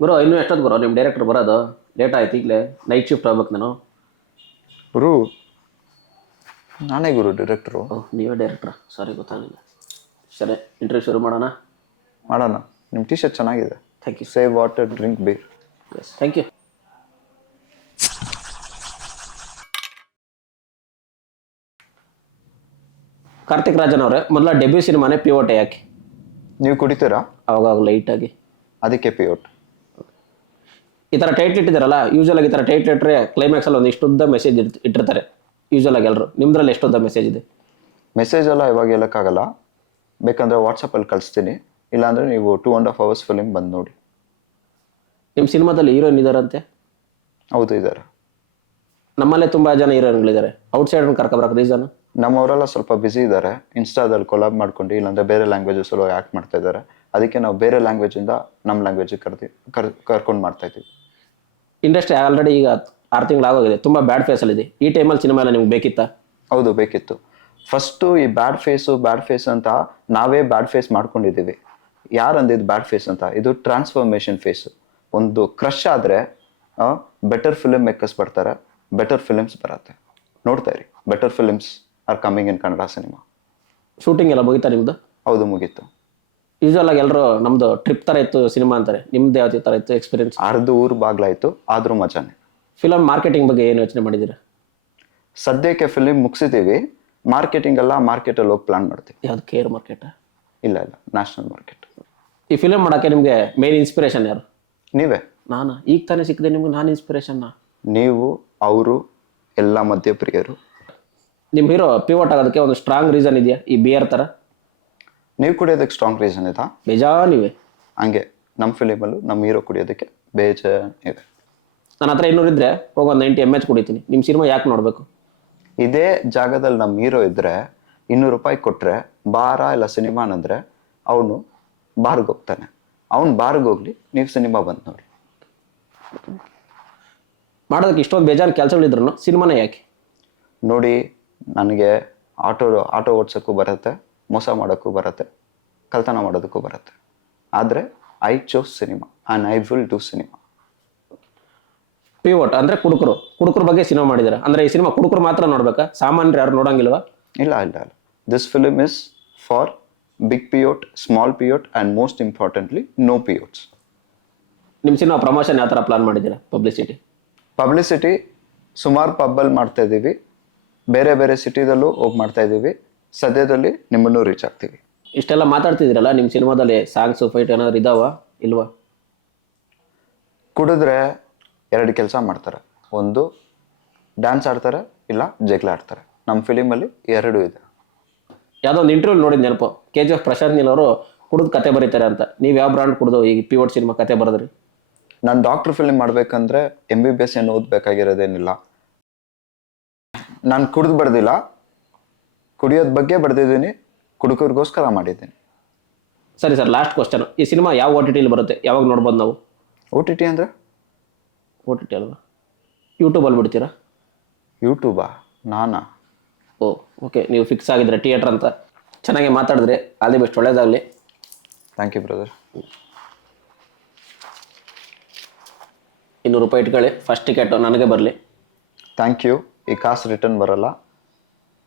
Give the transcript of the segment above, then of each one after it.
ಗುರು ಇನ್ನೂ ಎಷ್ಟೊತ್ತು ಬರೋ ನಿಮ್ಮ ಡೈರೆಕ್ಟರ್ ಬರೋದು? ಲೇಟ್ ಆಯ್ತು ಈಗಲೇ. ನೈಟ್ ಶಿಫ್ಟ್ ಆಗ್ಬೇಕು ನಾನು. ಗುರು ನಾನೇ ಗುರು ಡೈರೆಕ್ಟ್ರು ನೀವೇ ಡೈರೆಕ್ಟ್ರಾ ಸಾರಿ ಗೊತ್ತಾಗಲಿಲ್ಲ. ಸರಿ ಇಂಟರ್ವ್ಯೂ ಶುರು ಮಾಡೋಣ? ಮಾಡೋಣ. ನಿಮ್ಮ ಟೀ ಶರ್ಟ್ ಚೆನ್ನಾಗಿದೆ. Thank you save water drink beer yes thank you Karthik Rajan ಅವರೇ ಮೊದಲ ಡೆಬ್ಯೂ ಸಿನಿಮಾನೇ ಪಿವೋಟೆ ಯಾಕೆ? ನೀವು ಕುಡಿತೀರಾ? ಅವಾಗ ಲೈಟಾಗಿ ಅದಕ್ಕೆ ಪಿಯೋಟ್ ಈ ಥರ ಟೈಟ್ ಇಟ್ಟಿದ್ದಾರಲ್ಲ ಯೂಶಲ್ ಆಗಿ ಈ ಥರ ಟೈಟ್ಲ್ ಇಟ್ಟರೆ ಕ್ಲೈಮ್ಯಾಕ್ಸಲ್ಲಿ ಒಂದು ಇಷ್ಟುದ್ದ ಮೆಸೇಜ್ ಇಟ್ಟಿರ್ತಾರೆ ಯೂಶಲ್ ಆಗಿ ಎಲ್ಲರೂ ನಿಮ್ದ್ರಲ್ಲಿ ಎಷ್ಟುದ್ದ ಮೆಸೇಜ್ ಇದೆ? ಮೆಸೇಜ್ ಎಲ್ಲ ಇವಾಗ ಹೇಳೋಕ್ಕಾಗಲ್ಲ. ಬೇಕಂದ್ರೆ ವಾಟ್ಸಪ್ಪಲ್ಲಿ ಕಳಿಸ್ತೀನಿ. ಇಲ್ಲಾಂದರೆ ನೀವು two and half hours film ಬಂದು ನೋಡಿ. ನಿಮ್ಮ ಸಿನಿಮಾದಲ್ಲಿ ಹೀರೋಯಿನ್ ಇದ್ದಾರಂತೆ ಹೌದು ಇದ್ದಾರೆ ನಮ್ಮಲ್ಲೇ ತುಂಬ ಜನ ಹೀರೋಯಿನ್ಗಳಿದ್ದಾರೆ ಔಟ್ಸೈಡ್ ಕರ್ಕೊಬರಕ್ಕೆ ರೀಸನ್ ನಮ್ಮವರೆಲ್ಲ ಸ್ವಲ್ಪ ಬ್ಯುಸಿ ಇದ್ದಾರೆ ಇನ್ಸ್ಟಾದಲ್ಲಿ ಕೊಲಾಬ್ ಮಾಡ್ಕೊಂಡು ಇಲ್ಲಾಂದ್ರೆ ಬೇರೆ ಲ್ಯಾಂಗ್ವೇಜಸ್ ಎಲ್ಲ ಆ್ಯಕ್ಟ್ ಮಾಡ್ತಾ ಇದ್ದಾರೆ ಅದಕ್ಕೆ ನಾವು ಬೇರೆ ಲ್ಯಾಂಗ್ವೇಜಿಂದ ನಮ್ಮ ಲ್ಯಾಂಗ್ವೇಜಿಗೆ ಕರ್ದಿ ಕರ್ ಕರ್ಕೊಂಡು ಮಾಡ್ತಾ ಇದ್ದೀವಿ. ಇಂಡಸ್ಟ್ರಿ ಆಲ್ರೆಡಿ ಈಗ ಆರು ತಿಂಗಳು ಆಗೋಗಿದೆ. ತುಂಬ ಬ್ಯಾಡ್ ಫೇಸಲ್ಲಿದೆ ಈ ಟೈಮಲ್ಲಿ ಸಿನಿಮಾ ಎಲ್ಲ ನಿಮ್ಗೆ ಬೇಕಿತ್ತಾ? ಹೌದು ಬೇಕಿತ್ತು. ಫಸ್ಟು ಈ ಬ್ಯಾಡ್ ಫೇಸು ಬ್ಯಾಡ್ ಫೇಸ್ ಅಂತ ನಾವೇ ಬ್ಯಾಡ್ ಫೇಸ್ ಮಾಡ್ಕೊಂಡಿದ್ದೀವಿ. ಯಾರು ಅಂದಿದ್ದು ಬ್ಯಾಡ್ ಫೇಸ್ ಅಂತ? ಇದು ಟ್ರಾನ್ಸ್ಫಾರ್ಮೇಷನ್ ಫೇಸು ಒಂದು ಕ್ರಶ್ ಆದರೆ ಬೆಟರ್ ಫಿಲಮ್ ಮೇಕರ್ಸ್ ಬರ್ತಾರೆ. ಬೆಟರ್ ಫಿಲಿಮ್ಸ್ ಬರುತ್ತೆ. ನೋಡ್ತಾ ಇರಿ. Better films are coming in Kannada cinema shooting ಎಲ್ಲ ಮುಗಿತಾ ನಿಮ್ದು? ಹೌದು ಮುಗೀತು. ಯೂಶಲ್ ಆಗಿ ಎಲ್ಲರೂ ನಮ್ದು ಟ್ರಿಪ್ ತರ ಇತ್ತು ಸಿನಿಮಾ ಅಂತಾರೆ. ನಿಮ್ದು ಯಾವ ತರ ಇತ್ತು ಎಕ್ಸ್ಪೀರಿಯನ್ಸ್ ಅರ್ಧ ಊರು ಬಾಗ್ಲಾಯ್ತು ಆದ್ರೂ ಮಜಾನೆ. ಫಿಲಮ್ ಮಾರ್ಕೆಟಿಂಗ್ ಬಗ್ಗೆ ಏನು ಯೋಚನೆ ಮಾಡಿದ್ದೀರಾ? ಸದ್ಯಕ್ಕೆ ಫಿಲಿಮ್ ಮುಗಿಸಿದ್ದೀವಿ. ಮಾರ್ಕೆಟಿಂಗ್ ಎಲ್ಲ ಮಾರ್ಕೆಟಲ್ಲಿ ಹೋಗಿ ಪ್ಲಾನ್ ಮಾಡ್ತೀವಿ. ಯಾವ್ದು ಕೇರ್ ಮಾರ್ಕೆಟ್ ಇಲ್ಲ ಇಲ್ಲ ನ್ಯಾಷನಲ್ ಮಾರ್ಕೆಟ್ ಈ ಫಿಲಮ್ ಮಾಡಕ್ಕೆ ನಿಮಗೆ ಮೇನ್ ಇನ್ಸ್ಪಿರೇಷನ್ ಯಾರು? ನೀವೇ? ನಾನು? ಈಗ ತಾನೇ ಸಿಕ್ಕಿದೆ ನಿಮ್ಗೆ ನಾನು ಇನ್ಸ್ಪಿರೇಷನ್ನ ನೀವು ಅವರು ಎಲ್ಲ ಮಧ್ಯಪ್ರಿಯರು. ನಿಮ್ಮ ಹೀರೋ ಪಿವೋಟ್ ಆಗೋದಕ್ಕೆ ಒಂದು ಸ್ಟ್ರಾಂಗ್ ರೀಸನ್ ಇದೆಯಾ? ಈ ಬಿಯರ್ ಥರ ನೀವು ಕುಡಿಯೋದಕ್ಕೆ ಸ್ಟ್ರಾಂಗ್ ರೀಸನ್ ಇದಾ? ಬೇಜಾನಿವೆ. ಹಂಗೆ ನಮ್ಮ ಫಿಲಿಮಲ್ಲೂ ನಮ್ಮ ಹೀರೋ ಕುಡಿಯೋದಕ್ಕೆ ಬೇಜಾನ್ ಇದೆ ನನ್ನ ಹತ್ರ ಇನ್ನೂರು ಇದ್ರೆ ಹೋಗಿ ಒಂದು ನೈಂಟಿ ಎಂ ಎಚ್ ಕುಡಿತೀನಿ. ನಿಮ್ಮ ಸಿನಿಮಾ ಯಾಕೆ ನೋಡಬೇಕು? ಇದೇ ಜಾಗದಲ್ಲಿ ನಮ್ಮ ಹೀರೋ ಇದ್ದರೆ ಇನ್ನೂರು ರೂಪಾಯಿ ಕೊಟ್ಟರೆ ಬಾರ ಇಲ್ಲ ಸಿನಿಮಾ ಅಂದರೆ ಅವನು ಬಾರ್ಗೆ ಹೋಗ್ತಾನೆ. ಅವ್ನು ಬಾರ್ಗೆ ಹೋಗ್ಲಿ ನೀವು ಸಿನಿಮಾ ಬಂದು ನೋಡಿ. ಮಾಡೋದಕ್ಕೆ ಇಷ್ಟೊಂದು ಬೇಜಾರು ಕೆಲಸಗಳಿದ್ರು ಸಿನಿಮಾನೇ ಯಾಕೆ? ನೋಡಿ ನನಗೆ ಆಟೋ ಆಟೋ ಓಡ್ಸೋಕ್ಕೂ ಬರುತ್ತೆ. ಮೋಸ ಮಾಡೋಕ್ಕೂ ಬರುತ್ತೆ ಕಲ್ತನ ಮಾಡೋದಕ್ಕೂ ಬರುತ್ತೆ. ಆದರೆ I chose cinema and I will do cinema pivot ಅಂದರೆ ಕುಡುಕರು ಕುಡುಕರ ಬಗ್ಗೆ ಸಿನಿಮಾ ಮಾಡಿದ್ದಾರೆ ಅಂದರೆ ಈ ಸಿನಿಮಾ ಕುಡುಕರು ಮಾತ್ರ ನೋಡ್ಬೇಕಾ? ಸಾಮಾನ್ಯರು ಯಾರು ನೋಡೋಂಗಿಲ್ವಾ? ಇಲ್ಲ ಇಲ್ಲ ಇಲ್ಲ. This film is for big pivot small pivot and most importantly no pivots ನಿಮ್ಮ ಸಿನಿಮಾ ಪ್ರಮೋಷನ್ ಯಾವ ಥರ ಪ್ಲಾನ್ ಮಾಡಿದ್ದೀರಾ ಪಬ್ಲಿಸಿಟಿ ಪಬ್ಲಿಸಿಟಿ ಸುಮಾರು ಪಬ್ಬಲ್ಲಿ ಮಾಡ್ತಾ ಇದ್ದೀವಿ ಬೇರೆ ಬೇರೆ ಸಿಟಿದಲ್ಲೂ ಹೋಗಿ ಮಾಡ್ತಾ ಇದ್ದೀವಿ ಸದ್ಯದಲ್ಲಿ ನಿಮ್ಮನ್ನು ರೀಚ್ ಆಗ್ತೀವಿ. ಇಷ್ಟೆಲ್ಲ ಮಾತಾಡ್ತಿದ್ದೀರಲ್ಲ ನಿಮ್ಮ ಸಿನಿಮಾದಲ್ಲಿ ಸಾಂಗ್ಸ್ ಫೈಟ್ ಏನಾದ್ರು ಇದಾವ ಇಲ್ವಾ? ಕುಡಿದ್ರೆ ಎರಡು ಕೆಲಸ ಮಾಡ್ತಾರೆ. ಒಂದು ಡ್ಯಾನ್ಸ್ ಆಡ್ತಾರೆ ಇಲ್ಲ ಜಗಳ ಆಡ್ತಾರೆ. ನಮ್ಮ ಫಿಲಿಮಲ್ಲಿ ಎರಡು ಇದೆ. ಯಾವುದೋ ಒಂದು ಇಂಟರ್ವ್ಯೂ ನೋಡಿದ ನೆನಪು. K G F Prashanth Neel ಅವರು ಕುಡಿದು ಕತೆ ಬರೀತಾರೆ ಅಂತ. ನೀವು ಯಾವ ಬ್ರಾಂಡ್ ಕುಡಿದು ಈ ಪಿವೋಟ್ ಸಿನಿಮಾ ಕತೆ ಬರೆದ್ರಿ? ನಾನು ಡಾಕ್ಟ್ರ್ ಫಿಲಿಮ್ ಮಾಡಬೇಕಂದ್ರೆ ಎಂ ಬಿ ಬಿ ಎಸ್ ಏನು ಓದಬೇಕಾಗಿರೋದೇನಿಲ್ಲ. ನಾನು ಕುಡಿದು ಬರ್ದಿಲ್ಲ. ಕುಡಿಯೋದ್ ಬಗ್ಗೆ ಬರ್ದಿದ್ದೀನಿ ಕುಡುಕರಿಗೋಸ್ಕರ ಮಾಡಿದ್ದೀನಿ. ಸರಿ ಸರ್ ಲಾಸ್ಟ್ ಕ್ವಶನ್ ಈ ಸಿನಿಮಾ ಯಾವ ಓ ಟಿ ಟಿಲಿ ಬರುತ್ತೆ? ಯಾವಾಗ ನೋಡ್ಬೋದು ನಾವು? ಓ ಟಿ ಟಿ ಅಂದರೆ? ಓ ಟಿ ಟಿ ಅಲ್ವಾ? ಯೂಟ್ಯೂಬಲ್ಲಿ ಬಿಡ್ತೀರಾ? ಯೂಟ್ಯೂಬಾ ನಾನಾ? ಓ ಓಕೆ ನೀವು ಫಿಕ್ಸ್ ಆಗಿದ್ರೆ ಥಿಯೇಟ್ರ್ ಅಂತ. ಚೆನ್ನಾಗಿ ಮಾತಾಡಿದ್ರೆ. ಅಲ್ಲಿ ದಿ ಬೆಸ್ಟ್ ಒಳ್ಳೇದಾಗಲಿ. ಥ್ಯಾಂಕ್ ಯು ಬ್ರದರ್ ಇನ್ನೂರು ರೂಪಾಯಿ ಇಟ್ಕೊಳ್ಳಿ. ಫಸ್ಟ್ ಟಿಕೆಟು ನನಗೆ ಬರಲಿ. ಥ್ಯಾಂಕ್ ಯು ಈ ಕಾಸು ರಿಟರ್ನ್ ಬರಲ್ಲ.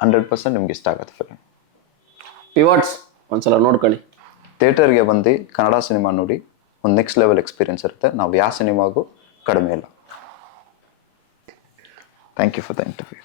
ಹಂಡ್ರೆಡ್ ಪರ್ಸೆಂಟ್ ನಿಮ್ಗೆ ಇಷ್ಟ ಆಗುತ್ತೆ ಫಿಲ್ಮ್ ಪಿವಾಟ್ಸ್ ಒಂದ್ಸಲ ನೋಡ್ಕೊಳ್ಳಿ. ಥಿಯೇಟರ್ಗೆ ಬಂದು ಕನ್ನಡ ಸಿನಿಮಾ ನೋಡಿ ಒಂದು ನೆಕ್ಸ್ಟ್ ಲೆವೆಲ್ ಎಕ್ಸ್ಪೀರಿಯನ್ಸ್ ಇರುತ್ತೆ. ನಾವು ಯಾವ ಸಿನಿಮಾಗೂ ಕಡಿಮೆ ಇಲ್ಲ. Thank you for the interview